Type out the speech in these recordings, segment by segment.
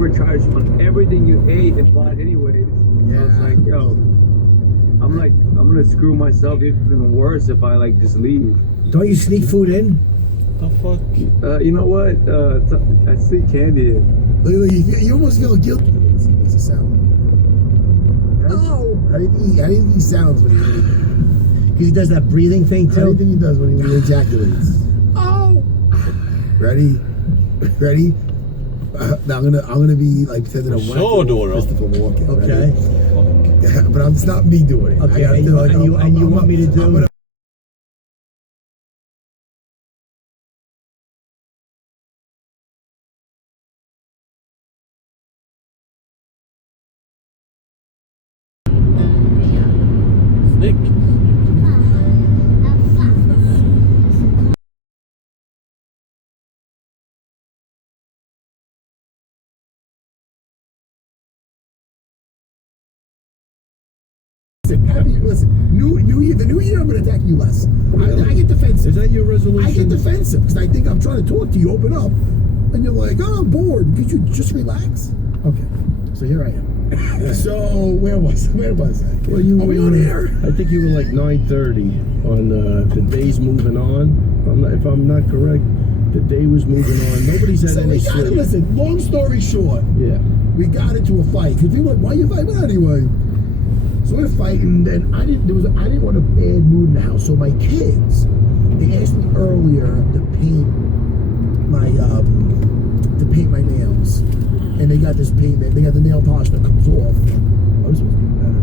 overcharged on everything you ate and bought anyways. Yeah. I was like, yo, I'm gonna screw myself even worse if I like just leave. Don't you sneak food in? The fuck? You know what? I sneak candy in. Look, you almost feel guilty. It makes a sound. Oh! How do you think he sounds when he because he does that breathing thing too? How do you think he does when he ejaculates? Oh! Ready? Ready? Now I'm gonna be like pretending I'm Christopher Walken. Okay. Ready? But it's not me doing it. Okay. And you want me to do? Listen, the new year I'm gonna attack you less. I get defensive. Is that your resolution? I get defensive because I think I'm trying to talk to you, open up, and you're like, oh, I'm bored. Could you just relax? Okay, so here I am. So where was I? Well, are we on air? I think you were like 9:30 on the day's moving on. If I'm not correct, the day was moving on. Nobody's had any sleep. Listen, long story short, yeah, we got into a fight because people were like, why you fighting? Well, anyway. So we're fighting, and I didn't want a bad mood in the house. So my kids, they asked me earlier to paint my nails, and they got this paint. They got the nail polish that comes off. Oh, this was better.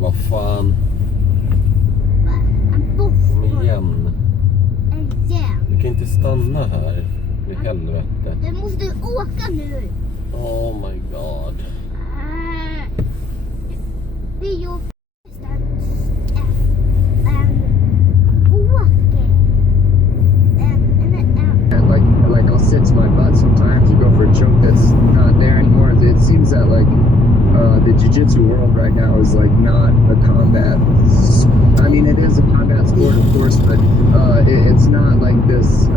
Vad fan. Kom igen. Du kan inte stanna här. I helvete. Du måste åka nu. Oh my god. Det är ju Like I'll sit to my butt sometimes. You go for a choke that's not there anymore. It seems that like the jiu-jitsu world right now is like not a combat. I mean, it is a combat sport, of course, but it's not like this.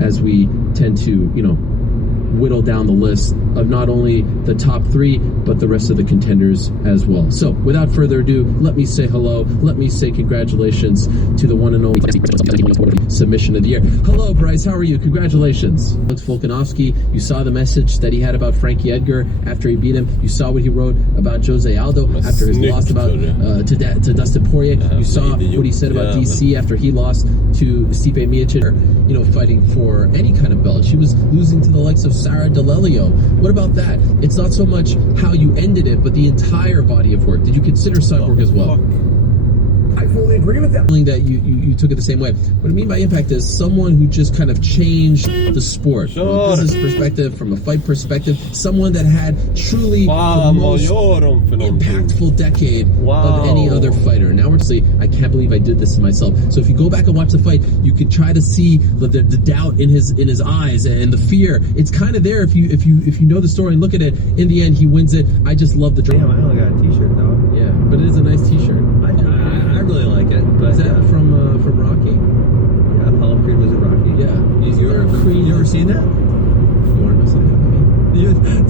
As we tend to, whittle down the list of not only the top 3, but the rest of the contenders as well. So, without further ado, let me say hello. Let me say congratulations to the one and only submission of the year. Hello, Bryce. How are you? Congratulations. Alex Volkanovski, you saw the message that he had about Frankie Edgar after he beat him. You saw what he wrote about Jose Aldo after his loss to Dustin Poirier. You saw what he said about DC after he lost to Stipe Miocic. Fighting for any kind of belt. She was losing to the likes of Sarah D'Alelio. What about that? It's not so much how you ended it, but the entire body of work. Did you consider Cyborg as well? I fully agree with that. That you took it the same way. What I mean by impact is someone who just kind of changed the sport from a business perspective, from a fight perspective. Someone that had truly the most impactful decade of any other fighter. Now we're saying, I can't believe I did this to myself. So if you go back and watch the fight, you can try to see the doubt in his eyes and the fear. It's kind of there if you know the story and look at it. In the end, he wins it. I just love the Damn, I only got a t-shirt though. Yeah, but it is a nice t-shirt. I really like it. But is that from Rocky? Yeah, Apollo Creed was in Rocky. Yeah. Is there a Creed? You ever seen that? You want to know something about me?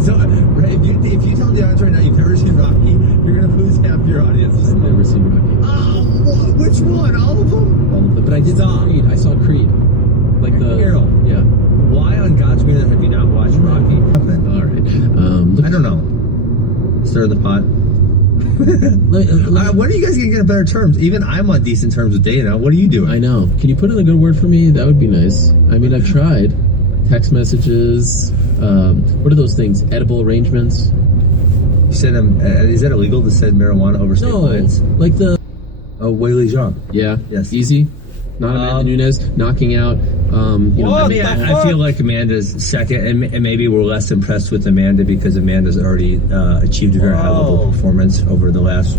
So, right, if you tell the audience right now you've never seen Rocky, you're gonna lose half your audience. I've never seen Rocky. Oh, which one? All of them? All of them. But I did see Creed. I saw Creed. Like the Carol. Yeah. Why on God's green earth have you not watched Rocky? All right. I don't know. Stir the pot. When are you guys gonna get better terms? Even I'm on decent terms with Dana. What are you doing? I know. Can you put in a good word for me? That would be nice. I mean, I've tried. Text messages. What are those things? Edible arrangements. You said, is that illegal to send marijuana over state lines? Like the... Oh, Weili Zhang. Yeah. Yes. Easy. Not Amanda Nunes knocking out. I feel like Amanda's second, and maybe we're less impressed with Amanda because Amanda's already achieved a very high level performance over the last